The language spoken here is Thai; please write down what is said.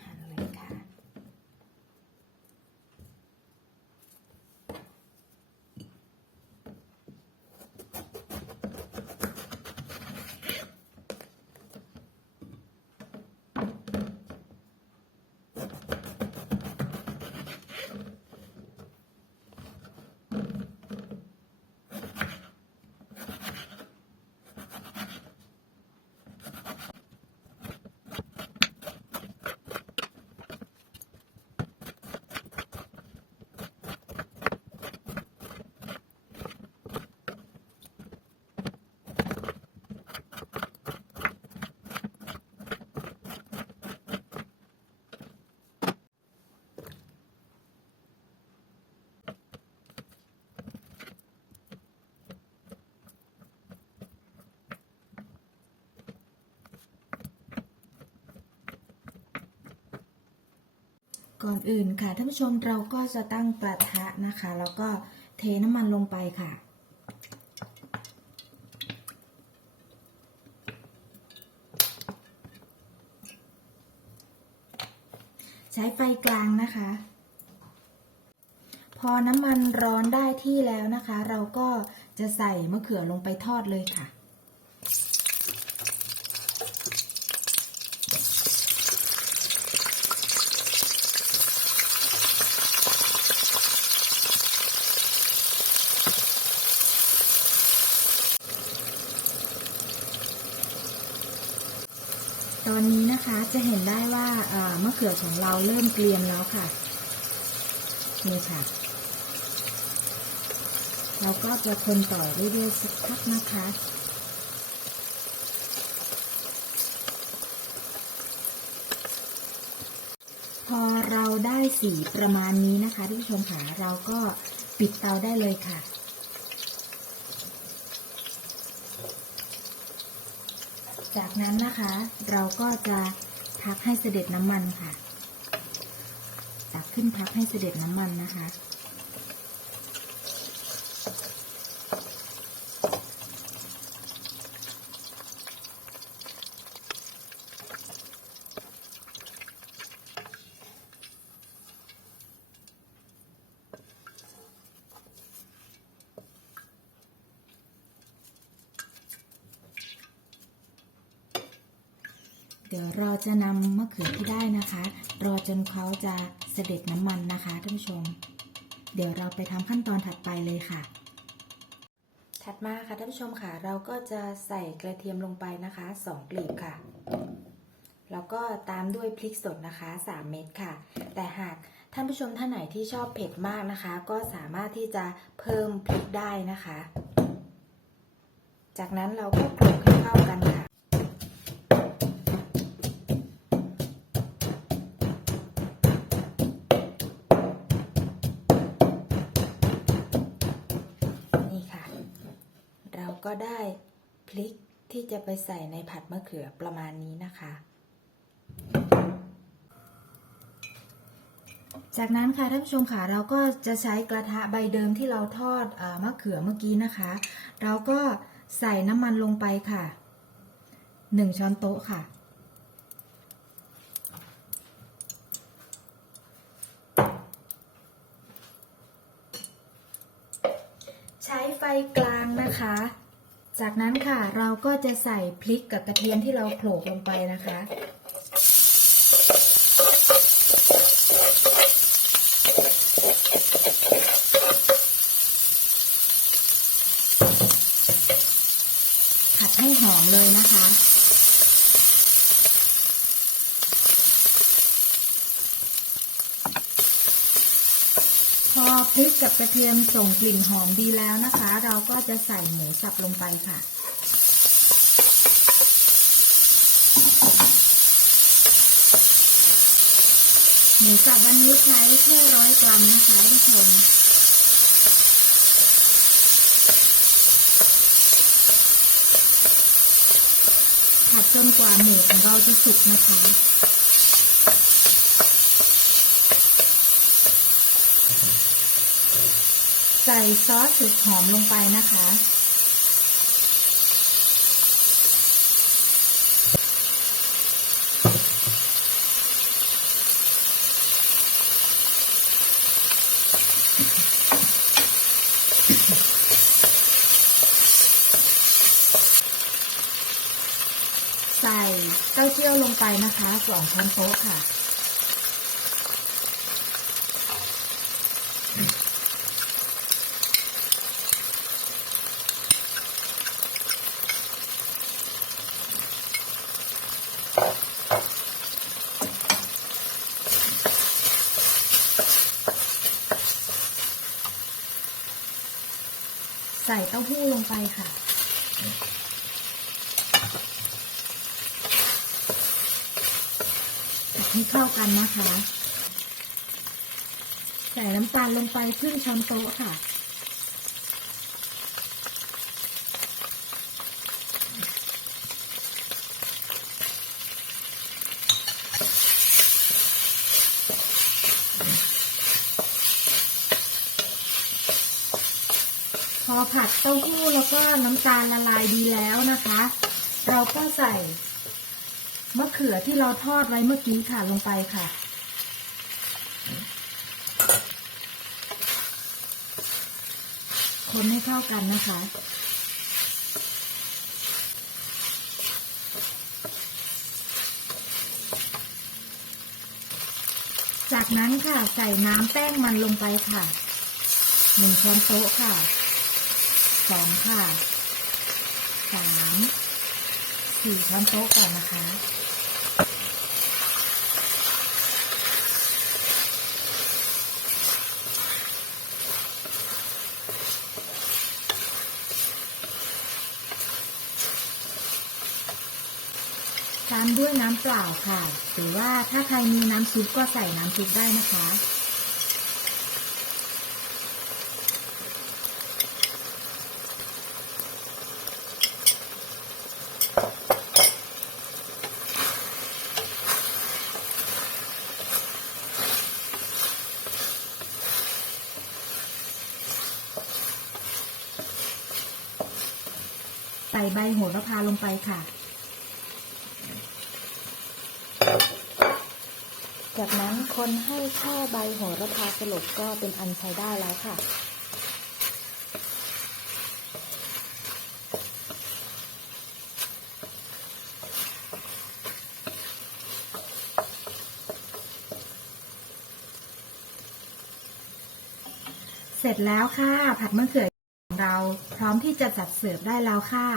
หั่นเลยค่ะ ก่อนอื่นค่ะท่านผู้ชมเราก็จะตั้งกระทะนะคะ แล้วก็เทน้ำมันลงไปค่ะ ใช้ไฟกลางนะคะ พอน้ำมันร้อนได้ที่แล้วนะคะ เราก็จะใส่มะเขือลงไปทอดเลยค่ะ ตอนนี้นะคะจะเห็นได้ว่ามะเขือของเราเริ่มเกรียมแล้วค่ะ นี่ค่ะ เราก็จะคนต่อเรื่อยๆสักพักนะคะพอเราได้สีประมาณนี้นะคะท่านผู้ชมค่ะเราก็ปิดเตาได้เลยค่ะ จากนั้นนะคะ เราก็จะพักให้เสด็จน้ำมันค่ะ ตักขึ้นพักให้เสด็จน้ำมันนะคะ เดี๋ยวเราจะนำมะเขือที่ได้นะคะ รอจนเขาจะเสด็จน้ำมันนะคะท่านผู้ชม เดี๋ยวเราไปทำขั้นตอนถัดไปเลยค่ะ ถัดมาค่ะท่านผู้ชมค่ะ เราก็จะใส่กระเทียมลงไปนะคะ2กลีบค่ะ แล้วก็ตามด้วยพริกสดนะคะ 3 เม็ดค่ะ แต่หากท่านผู้ชมท่านไหนที่ชอบเผ็ดมากนะคะ ก็สามารถที่จะเพิ่มพริกได้นะคะ จากนั้นเราก็คลุกให้เข้ากัน ที่จะไปใส่ในผัดมะเขือประมาณนี้นะคะ จากนั้นค่ะท่านผู้ชมค่ะเราก็จะใช้กระทะใบเดิมที่เราทอดอมะเขือเมื่อกี้นะคะ เราก็ใส่น้ำมันลงไปค่ะ 1 ช้อนโต๊ะค่ะ ใช้ไฟกลางนะคะ จากนั้นค่ะเราก็จะใส่พริกกับกระเทียมที่เราโขลกลงไปนะคะ ผัดให้หอมเลยนะคะ พอพริกกับกระเทียมส่งกลิ่นหอมดีแล้วนะคะ เราก็จะใส่หมูสับลงไปค่ะ หมูสับวันนี้ใช้แค่ร้อยกรัมนะคะท่านผู้ชมผัดจนกว่าหมูของเราจะสุกนะคะ ใส่ซอสถึกหอมลงไปนะคะ ใส่เต้าเจี้ยวลงไปนะคะสองช้อนโต๊ะค่ะ ส่เต้าหู้ลงไปค่ะ ให้เข้ากันนะคะ ใส่น้ำตาลลงไปครึ่งช้อนโต๊ะค่ะ อผัดเต้าหู้แล้วก็น้ำตาลละลายดีแล้วนะคะ เราก็ใส่มะเขือที่เราทอดไว้เมื่อกี้ค่ะลงไปค่ะ คนให้เข้ากันนะคะ จากนั้นค่ะใส่น้ำแป้งมันลงไปค่ะหนึ่งช้อนโต๊ะค่ะ สองค่ะสามสี่ช้อนโต๊ะก่อนนะคะตามด้วยน้ำเปล่าค่ะ หรือว่าถ้าใครมีน้ำซุปก็ใส่น้ำซุปได้นะคะ ใส่ใบโหระพาลงไปค่ะ จากนั้นคนให้แค่ใบโหระพาสลบก็เป็นอันใช้ได้แล้วค่ะเสร็จแล้วค่ะ ผัดมะเขือของเร้อมที่จะจัดเสิร์ฟได้แล้วค่ะ